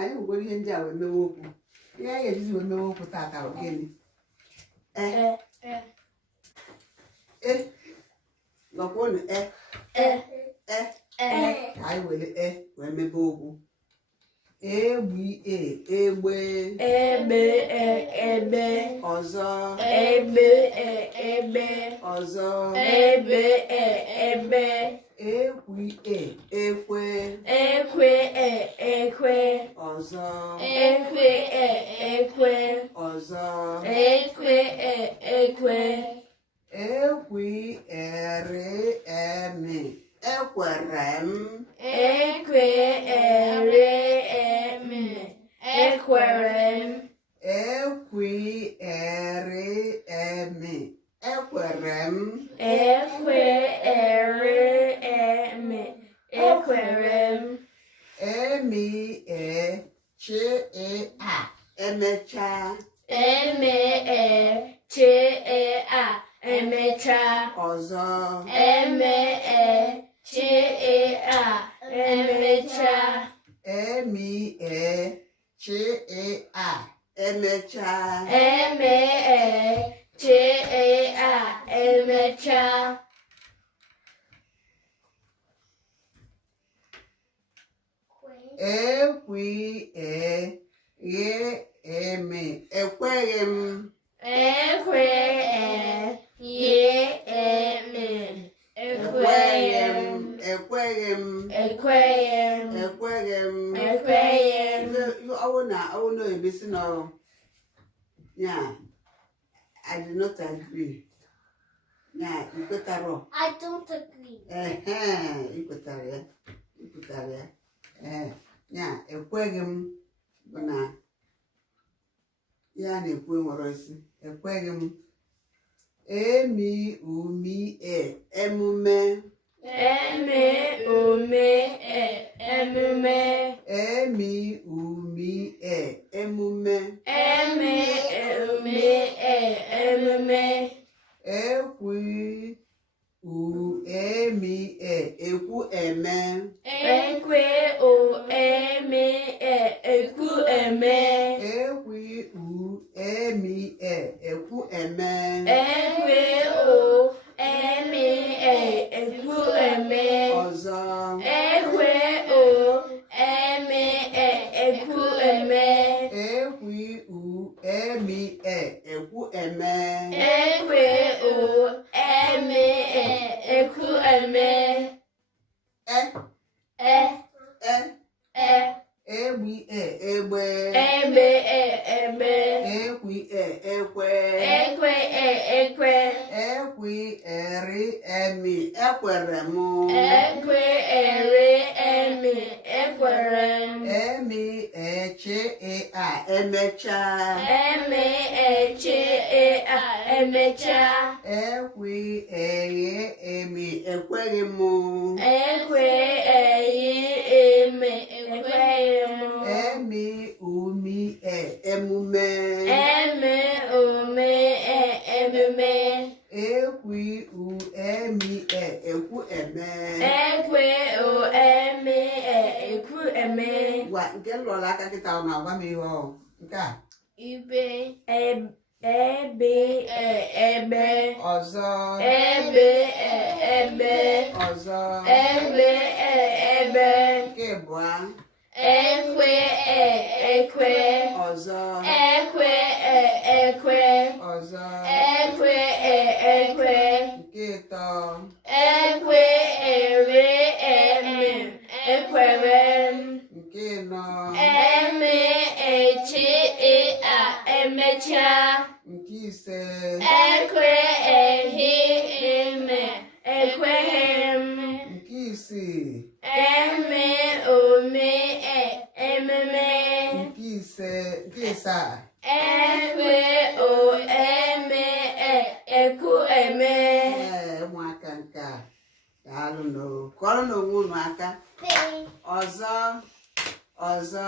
anyị nwere ihe ndị a wee mewe okwu. Ihe anyị ga-ejizi wee mewe okwu tata bụ gịnị? Gọkwụnụ anyị were wee mebe okwu. Egbe egbe ọzọ egbe ọzọ egbe ekwe ekwe ọzọ ekwe ọzọ ekwe ekwere m emecha ọzọ emecha emecha ekweghị m ọwụ na ebisi n'ọrụ ya I do not agree. Yeah, I don't agree. Ikwetara ya. Yeah, ekweghị m bụ na ya na-ekwu nwere isi. Ekweghị m. Emume. Ekwu eme. Ọzọ ekwere m. Emecha. Ekweghị m. Emume. Ekwu eme. Gwa nke lụrụ aka kịta ọ na-agwa m ihe ọ nke a. Ebe ọzọ ọzọ nke abụọ ekwe ọzọ ọzọ nke ịtọ ekwere nke ịnọ emecha nke ise ekweghị m nke isii nke ịsaa ụmụaka nke a daalụ kọrọ n'onwe unu aka ọzọ